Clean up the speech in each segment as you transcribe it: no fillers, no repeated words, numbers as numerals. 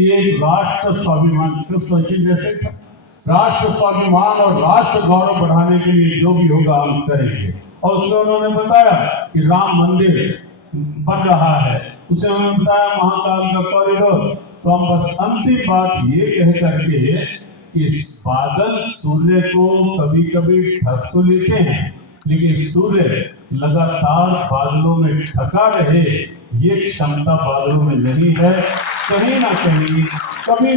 कि एक राष्ट्र स्वाभिमान, जैसे राष्ट्र स्वाभिमान और राष्ट्र गौरव बढ़ाने के लिए जो भी होगा हम करेंगे। और उसमें उन्होंने बताया कि राम मंदिर बन रहा है, उसे उन्होंने बताया महाकाल का कॉरिडोर। तो हम बस अंतिम बात ये कह करके इस बादल सूर्य को कभी कभी ढक तो लेते हैं, लेकिन सूर्य लगातार बादलों में ढका रहे ये क्षमता बादलों में नहीं है। कहीं ना कहीं कभी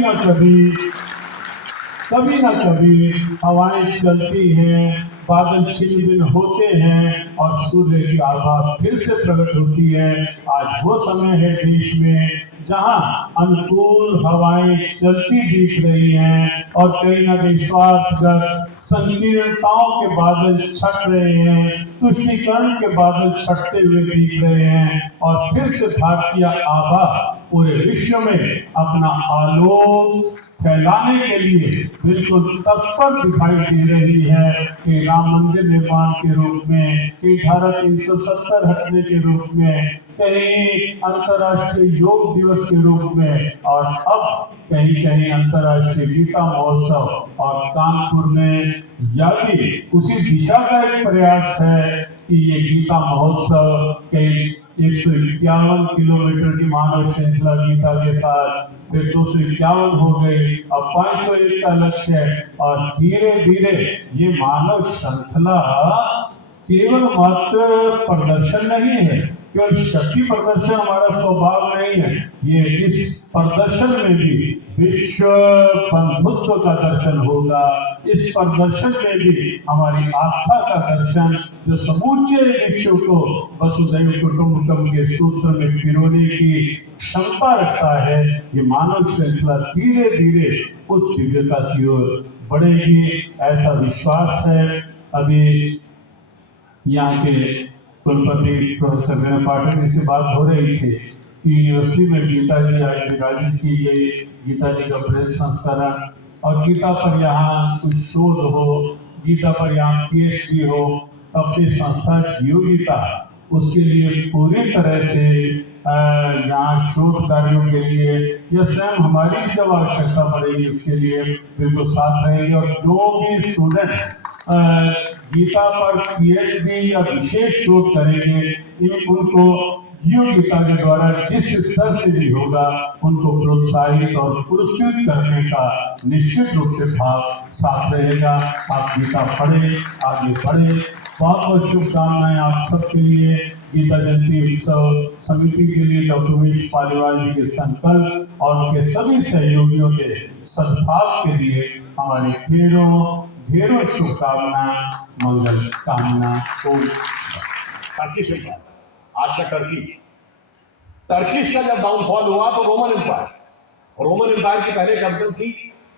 ना कभी हवाएं चलती हैं, बादल छिन्न होते हैं और सूर्य की आभा फिर से प्रकट होती है। आज वो समय है देश में जहां अनुकूल हवाएं चलती दिख रही हैं और कहीं ना कहीं स्वार्थगत संकीर्णताओं के बादल छट रहे हैं, तुष्टीकरण के बादल छटते हुए दिख रहे हैं और फिर से भारतीय आभा पूरे विश्व में अपना आलोक फैलाने के लिए बिल्कुल तत्पर दिखाई दे रही है कि राम मंदिर निर्माण के रूप में, कि धारा 370 हटने के रूप में, कहीं अंतर्राष्ट्रीय योग दिवस के रूप में और अब कहीं अंतर्राष्ट्रीय गीता महोत्सव। और कानपुर में यह भी उसी दिशा का एक प्रयास है कि ये गीता महोत्सव कई 151 किलोमीटर की मानव श्रृंखला गीता के साथ फिर 251 हो गई, अब 501 का लक्ष्य है। और धीरे धीरे ये मानव श्रृंखला केवल मात्र प्रदर्शन नहीं है, केवल शक्ति प्रदर्शन हमारा स्वभाव नहीं है, ये इस प्रदर्शन में भी विश्व बंधुत्व का दर्शन होगा। इस प्रदर्शन में भी हमारी आस्था का दर्शन जो समूचे विश्व को वसुधैव कुटुंबकम के सूत्र में पिरोने की क्षमता रखता है। ये मानव श्रृंखला धीरे धीरे उस दिव्यता की ओर बढ़ेगी, ऐसा विश्वास है। अभी यहाँ के कुलपति प्रोफेसर विनय पाठक से बात हो रही थी कि यूनिवर्सिटी में गीता जी आज विभाजित की गई, गीता जी का प्रेस संस्करण और गीता पर यहाँ कुछ शोध हो, गीता पर यहाँ PhD हो, अपनी संस्था जियो गीता उसके लिए पूरी तरह से यहाँ शोध कार्यों के लिए या स्वयं हमारी जब आवश्यकता पड़ेगी उसके लिए बिल्कुल साथ रहेगी। और जो भी स्टूडेंट गीता पर PhD या विशेष शोध करेंगे उनको जियो गीता के द्वारा जिस स्तर से भी होगा उनको प्रोत्साहित और पुरस्कृत करने का निश्चित रूप से भाव साथ रहेगा। आप गीता पढ़े, आगे बढ़े। बहुत बहुत शुभकामनाएं आप सबके लिए। गीता जयंती उत्सव समिति के लिए डॉक्टर उमेश पालीवाल जी के संकल्प और उनके सभी सहयोगियों के सद्भाव के लिए हमारी ढेरों शुभकामना, मंगल कामना। टर्किश आज का टर्किश का जब डाउनफॉल हुआ तो रोमन एम्पायर की पहले कैपिटल थी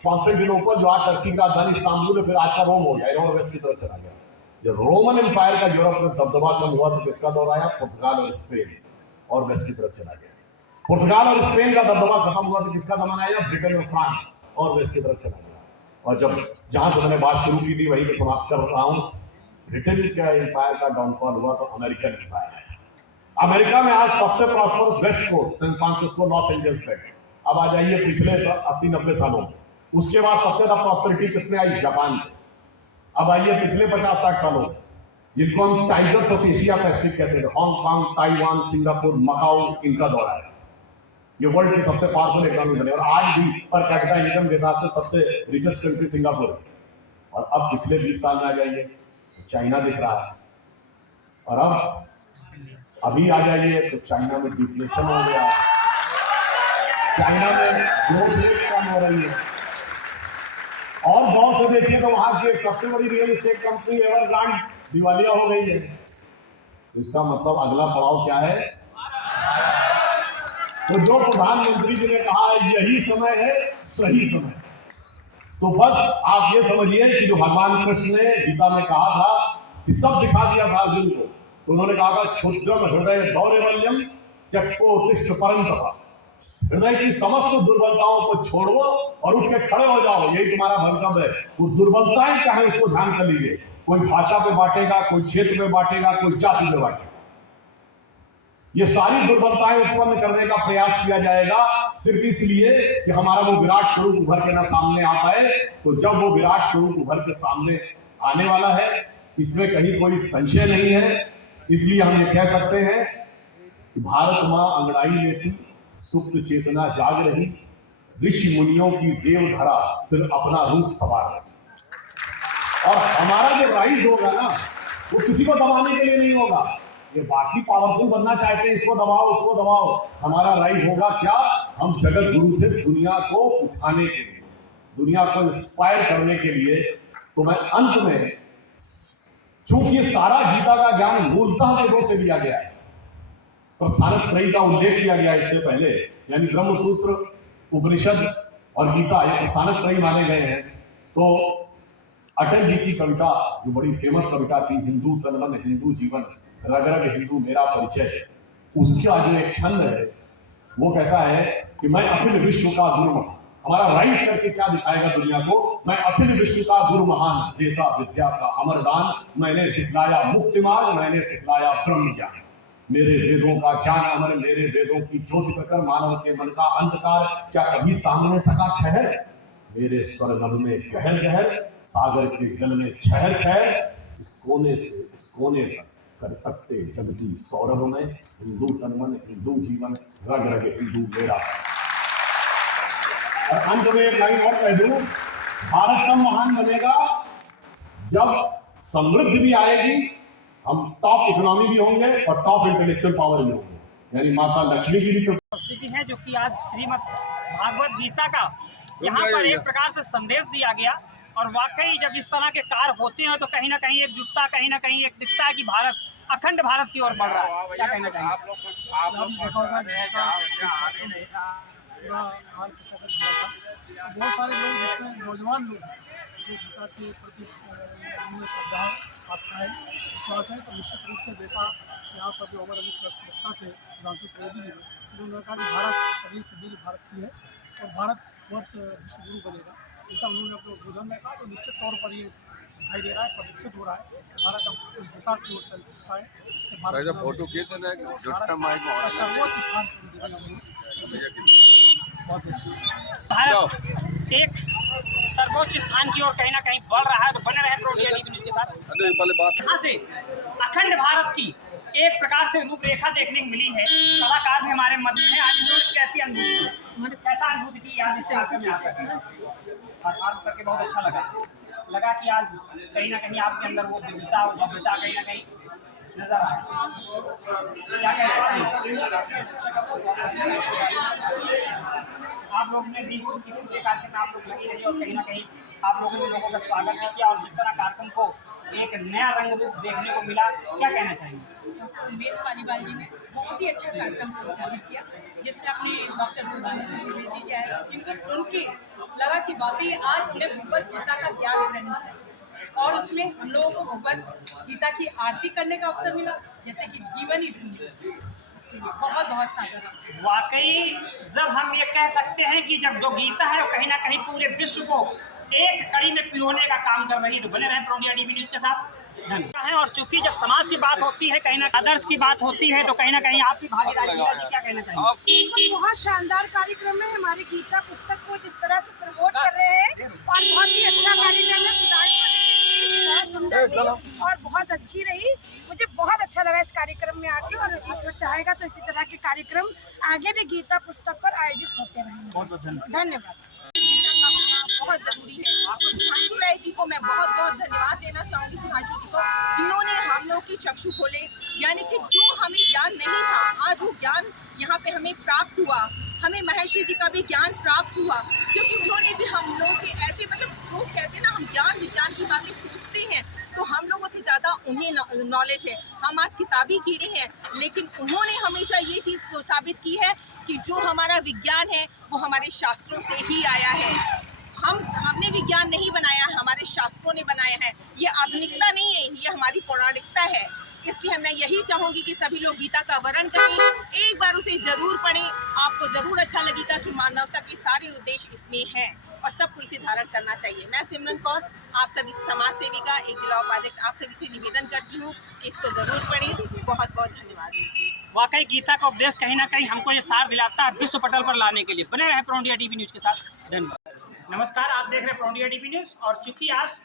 कॉन्स्टेंटिनोपल, जो आज टर्की का राजधानी इस्तांबुल है, फिर आज का रोम हो गया, रोम वेस्ट की तरफ चला गया। जब रोमन एम्पायर का यूरोप में दबदबा कम हुआ तो किसका दौर आया? पुर्तगाल और स्पेन, और वेस्ट की तरफ चला गया। पुर्तगाल और स्पेन का दबदबा खत्म हुआ तो किसका दमन आया? ब्रिटेन और फ्रांस, और वेस्ट की तरफ चला गया। और जब जहां से मैंने बात शुरू की थी वहीं पे समाप्त कर रहा हूं। ब्रिटेन का एम्पायर का डाउनफॉल हुआ तो अमेरिकन एम्पायर है। अमेरिका में आज सबसे prosperous west coast, San Francisco, Los Angeles पे। अब आ जाइए पिछले 80-90 सालों में, उसके बाद सबसे ज्यादा प्रॉस्पेरिटी किसमें आई? जापान में। अब आइए पिछले 50-60 सालों में, जिनको हम टाइगर्स ऑफ एशिया पैसिफिक कहते थे, हांगकांग, ताइवान, सिंगापुर, मकाऊ, इनका दौरा है। ये वर्ल्ड की सबसे पावरफुल इकोनॉमी बने और आज भी पर कैपिटा इनकम के हिसाब से सबसे रिचेस्ट कंट्री सिंगापुर है। और अब पिछले 20 साल में आ जाइए, चाइना दिख रहा है। और अब अभी आ जाइए तो चाइना में डिफ्लेशन हो गया, चाइना में ग्रोथ रेट कम हो रही है। और गांव से देखिए तो वहां की सबसे बड़ी रियल एस्टेट कंपनी एवरग्रांड दिवालिया हो गई है। इसका मतलब अगला पड़ाव क्या है? तो जो प्रधानमंत्री जी ने कहा है यही समय है, सही समय। तो बस आप ये समझिए कि जो भगवान कृष्ण ने गीता में कहा था कि सब दिखा दिया था अर्जुन को, तो उन्होंने कहा था क्षुद्रम हृदय दौर्बल्यम त्यक्तोत्तिष्ठ परन्तप। हृदय की समस्त दुर्बलताओं को छोड़ो और उठ के खड़े हो जाओ, यही तुम्हारा भवितव्य है। वो दुर्बलताएं चाहे उसको ध्यान कर लीजिए, कोई भाषा पे बांटेगा, कोई क्षेत्र में बांटेगा, कोई जाति में बांटेगा। ये सारी दुर्बलताएं उत्पन्न करने का प्रयास किया जाएगा सिर्फ इसलिए कि हमारा वो विराट स्वरूप उभर के ना सामने आ पाए। तो जब वो विराट स्वरूप उभर के सामने आने वाला है, इसमें कहीं कोई संशय नहीं है। इसलिए हम ये कह सकते हैं कि भारत मां अंगड़ाई लेती, सुप्त चेतना जाग रही, ऋषि मुनियों की देवधरा फिर अपना रूप सवार रही। और हमारा जो राइज होगा ना, वो किसी को दबाने के लिए नहीं होगा। ये बाकी पावरफुल बनना चाहते हैं, इसको दबाओ उसको दबाओ, हमारा राइज होगा क्या? हम जगत गुरु थे दुनिया को उठाने के लिए, दुनिया को इंस्पायर करने के लिए। तो मैं अंत में, चूंकि सारा गीता का ज्ञान मूलतः वेदों से लिया गया है, प्रस्थानक त्रयी का उल्लेख किया गया इससे पहले, यानी ब्रह्मसूत्र, उपनिषद और गीता ये प्रस्थानक त्रयी माने गए हैं। तो अटल जी की कविता जो बड़ी फेमस कविता थी, हिंदू तन मन हिंदू जीवन रग रग हिंदू मेरा परिचय, उसका जो एक छंद है वो कहता है कि मैं अखिल विश्व का गुरु महान, हमारा राइज करके क्या दिखाएगा दुनिया को, मैं अखिल विश्व का गुरु महान, देता विद्या का अमरदान, मैंने दिखलाया मुक्ति मार्ग, मैंने सिखलाया ब्रह्म ज्ञान, मेरे वेदों का ज्ञान अमर, मेरे वेदों की ज्योति प्रकर मानव के मन का अंधकार क्या कभी सामने सका ठहर, मेरे स्वर नभ में गहर गहर, सागर के जल में छहर छहर, इस कोने से उस कोने तक कर सकते जगती सौरभ में, हिंदू तन मन हिंदू जीवन रग रग हिंदू मेरा। और अंत में एक लाइन और कह दूं, भारत तब महान बनेगा जब समृद्धि भी आएगी, हम टॉप इकोनॉमी भी होंगे और टॉप इंटेलेक्चुअल पावर भी होंगे, यानी माता लक्ष्मी की भी उपस्थिति है, जो कि आज श्रीमद् भागवत गीता का यहाँ पर एक प्रकार से संदेश दिया गया। और वाकई जब इस तरह के कार्य होते हैं तो कहीं ना कहीं एकजुटता, कहीं ना कहीं एक दिखता है कि भारत अखंड भारत की ओर बढ़ रहा है। क्या कहना चाहिए? बहुत सारे लोग जिसमें नौजवान लोग हैं जो गीता के प्रति श्रद्धा, आस्था है, विश्वास है, तो निश्चित रूप से जैसा यहाँ पर जो हमारे मुख्य वक्ता थे क्रांति त्रिवेदी जी, उन्होंने कहा कि भारत कबीर से दिल भारत की है और भारत वर्ष विश्वगुरु बनेगा, ऐसा उन्होंने अपने उद्बोधन में कहा। तो निश्चित तौर पर ये दिखाई दे रहा है, परिचित हो रहा है, भारत अब उस दिशा की ओर चल सकता है। इससे भारत फोटो खींच देना है, अच्छा वो स्थान बहुत भारत एक सर्वोच्च स्थान की ओर कहीं ना कहीं बढ़ रहा है। तो बने रहे प्रोडिया टीवी न्यूज़ के साथ। यहाँ से अखंड भारत की एक प्रकार से रूपरेखा देखने को मिली है। कलाकार भी हमारे मध्य में हैं। आज इन्होंने कैसी अनुभूति, कैसा अनुभूति की आज इस कार्यक्रम में आकर करके बहुत अच्छा लगा कि आज कहीं ना कहीं आपके अंदर वो दिव्यता और भव्यता कहीं ना कहीं नजर आए। क्या कहना चाहिए? आप लोग ने भी पूरे कार्यक्रम में आप लोग लगी रही और कहीं ना कहीं आप लोगों ने लोगों का स्वागत भी किया और जिस तरह कार्यक्रम को एक नया रंग रूप देखने को मिला, क्या कहना चाहिए? डॉक्टर उमेश पालीवाल जी ने बहुत ही अच्छा कार्यक्रम संचालित किया, जिसमें अपने डॉक्टर सुधांशु त्रिवेदी जी आए, जिनको सुन के लगा कि वाकई आज हमने भगवत गीता का ज्ञान ग्रहण किया और उसमें हम लोगों को भगवत गीता की आरती करने का अवसर मिला, जैसे कि जीवन ही धन्य। इसके लिए बहुत बहुत साधन। वाकई जब हम ये कह सकते हैं कि जब जो गीता है वो कहीं ना कहीं पूरे विश्व को एक कड़ी में पिरोने का काम कर रही, तो बने रहे प्रोडिया टीवी न्यूज़ के साथ। धन्यवाद। और चूंकि जब समाज की बात होती है, कहीं ना आदर्श की बात होती है, तो कहीं ना कहीं आपकी भागीदारी क्या कहना चाहिए? बहुत शानदार कार्यक्रम है। हमारी गीता पुस्तक को जिस तरह से प्रमोट कर रहे हैं और बहुत ही अच्छा कार्यक्रम है। बहुत सुंदर थी और बहुत अच्छी रही। मुझे बहुत अच्छा लगा इस कार्यक्रम में आके और ईश्वर चाहेगा तो इसी तरह के कार्यक्रम आगे भी गीता पुस्तक पर आयोजित होते रहेंगे। बहुत धन्यवाद। बहुत जरूरी है। सुधांशु राय जी को मैं बहुत बहुत धन्यवाद देना चाहूँगी, सुधांशु जी को, जिन्होंने हम लोग की चक्षु खोले, यानी कि जो हमें ज्ञान नहीं था आज वो ज्ञान यहाँ पे हमें प्राप्त हुआ। हमें महर्षि जी का भी ज्ञान प्राप्त हुआ, क्योंकि उन्होंने भी हम लोगों के ऐसे जो कहते हैं ना, हम ज्ञान विज्ञान की बातें सोचते हैं तो हम लोगों से ज़्यादा उन्हें नॉलेज है। हम आज किताबी कीड़े हैं, लेकिन उन्होंने हमेशा ये चीज़ तो साबित की है कि जो हमारा विज्ञान है वो हमारे शास्त्रों से ही आया है। हमने विज्ञान नहीं बनाया, हमारे शास्त्रों ने बनाया है। ये आधुनिकता नहीं है, ये हमारी पौराणिकता है। इसलिए मैं यही चाहूँगी कि सभी लोग गीता का वर्णन करें, एक बार उसे जरूर पढ़ें। आपको जरूर अच्छा लगेगा कि मानवता के सारे उद्देश्य इसमें हैं और सबको इसे धारण करना चाहिए। मैं सिमरन कौर, आप सभी समाज सेविका, एक जिला उपाध्यक्ष, आप सभी से निवेदन करती हूँ कि इसको जरूर पढ़ें। बहुत बहुत धन्यवाद। वाकई गीता का उपदेश कहीं ना कहीं हमको ये सार दिलाता है विश्व पटल पर लाने के लिए। बने रहे प्रो इंडिया टीवी न्यूज़ के साथ। धन्यवाद। नमस्कार, आप देख रहे हैं प्रो इंडिया टीवी न्यूज़। और चूंकि आज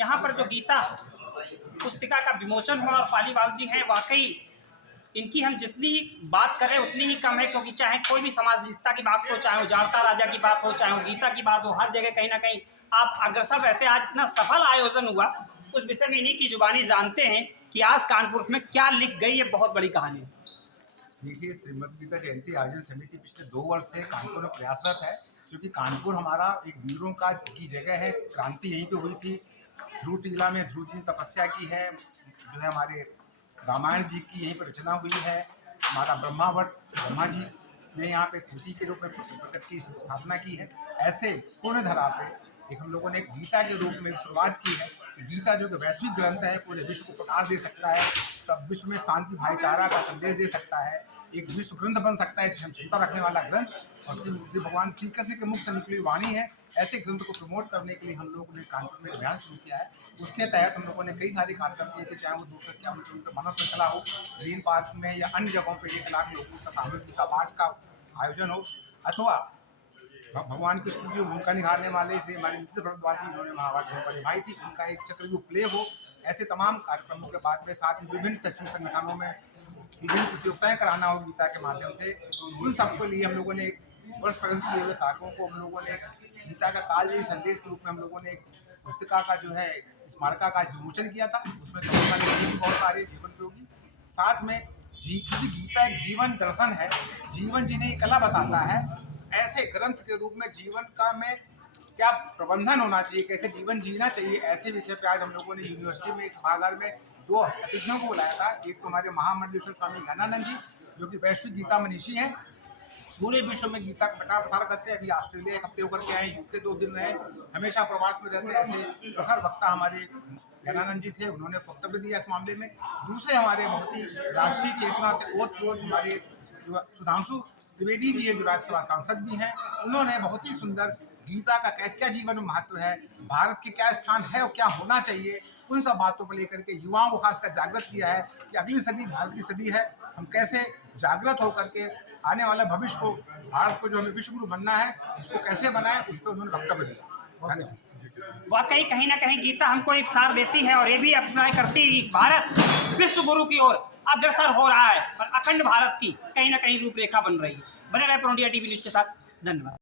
यहाँ पर जो गीता पुस्तिका का विमोचन हुआ और पालीवाल जी हैं, वाकई इनकी हम जितनी बात करें उतनी ही कम है, क्योंकि चाहे कोई भी सामाजिकता की बात हो, चाहे वो जाड़ता राजा की बात हो, चाहे वो गीता की बात हो, हर जगह कहीं ना कहीं आप अग्रसर रहते हैं। आज इतना सफल आयोजन हुआ, उस विषय में इन्हीं की जुबानी जानते हैं कि आज कानपुर में क्या लिख गई। ये बहुत बड़ी कहानी है। देखिए, श्रीमद् गीता जयंती आयोजन समिति पिछले 2 वर्ष से कानपुर में प्रयासरत है, क्योंकि कानपुर हमारा एक वीरों की जगह है। क्रांति यहीं पे हुई थी। ध्रुव टीला में ध्रुव जी ने तपस्या की है, जो है हमारे रामायण जी की यहीं पर रचना हुई है। हमारा ब्रह्मावट, ब्रह्मा जी ने यहाँ पे कृति के रूप में प्रकृति की स्थापना की है। ऐसे पूर्ण धरा पे एक हम लोगों ने एक गीता के रूप में शुरुआत की है। गीता जो कि वैश्विक ग्रंथ है, पूरे विश्व को प्रकाश दे सकता है, सब विश्व में शांति भाईचारा का संदेश दे सकता है, एक विश्व ग्रंथ बन सकता है, क्षमता रखने वाला ग्रंथ, और श्री भगवान श्री कृष्ण के मुख से निकली वाणी है। ऐसे ग्रंथ को प्रमोट करने के लिए हम लोगों ने कानपुर में अभियान शुरू किया है। उसके तहत हम लोगों ने कई सारे कार्यक्रम किए थे, चाहे वो 251 किलोमीटर मानव श्रृंखला हो, ग्रीन पार्क में या अन्य जगहों पर 1 लाख लोगों का सामूहिक गीता पाठ का आयोजन हो, अथवा भगवान कृष्ण जी भूमिका निभाने वाले से हमारे नित्य भरद्वाज जी, उन्होंने महाभारत भूमिका निभाई थी, उनका एक चक्रव्यूह प्ले हो। ऐसे तमाम कार्यक्रमों के बाद में साथ में विभिन्न शैक्षणिक संगठनों में विभिन्न प्रतियोगिताएं कराना हो गीता के माध्यम से। उन सबके लिए हम लोगों ने वर्ष पर्यंत किए हुए कार्यों को हम लोगों ने गीता का कालजयी संदेश के रूप में हम लोगों ने एक पुस्तिका का जो है स्मारका का विमोचन किया था। उसमें बहुत सारे जीवन उपयोगी, साथ में क्योंकि गीता एक जीवन दर्शन है, जीवन जीने की कला बताता है। ऐसे ग्रंथ के रूप में जीवन का में क्या प्रबंधन होना चाहिए, कैसे जीवन जीना चाहिए, ऐसे विषय पे आज हम लोगों ने यूनिवर्सिटी में एक सभागार में 2 अतिथियों को बुलाया था। एक तो हमारे महामंडलेश्वर स्वामी ज्ञानानंद जी, जो कि वैश्विक गीता मनीषी हैं, पूरे विश्व में गीता का प्रचार प्रसार करते हैं। अभी ऑस्ट्रेलिया 1 हफ्ते होकर के आए, यूके 2 दिन रहे, हमेशा प्रवास में रहते हैं। ऐसे प्रखर वक्ता हमारे ज्ञानानंद जी थे, उन्होंने वक्तव्य दिया इस मामले में। दूसरे हमारे बहुत ही राष्ट्रीय चेतना से ओतप्रोत हमारे सुधांशु त्रिवेदी जी, जो राज्यसभा सांसद भी हैं, उन्होंने बहुत ही सुंदर गीता का क्या जीवन में महत्व है, भारत के क्या स्थान है और क्या होना चाहिए, उन सब बातों को लेकर के युवाओं को खासकर जागृत किया है कि अगली सदी भारत की सदी है। हम कैसे जागृत होकर के आने वाले भविष्य को, भारत को जो हमें विश्व गुरु बनना है, उसको कैसे बनाए, उस पर उन्होंने वक्तव्य दिया। धन्यवाद। वाकई कहीं ना कहीं गीता हमको एक सार देती है और ये भी अप्लाई करती है। भारत विश्व गुरु की ओर अग्रसर हो रहा है और अखंड भारत की कहीं ना कहीं रूपरेखा बन रही है। बने रहे प्रो इंडिया टीवी न्यूज़ के साथ। धन्यवाद।